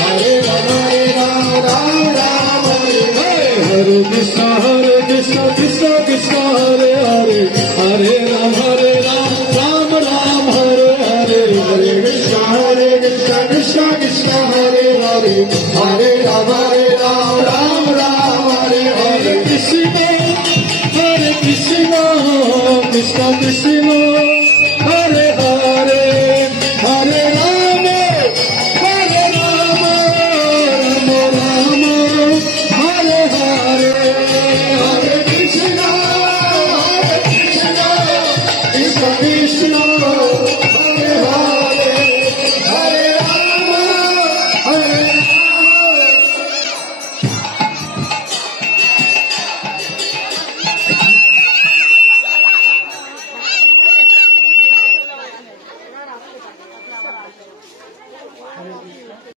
Hare Rama, Rama Rama, Hare Krishna, Krishna Krishna, Hare Hare, Hare Rama, Rama Rama, Hare Hare, Hare Krishna, Krishna Krishna, Hare Hare, Hare Rama.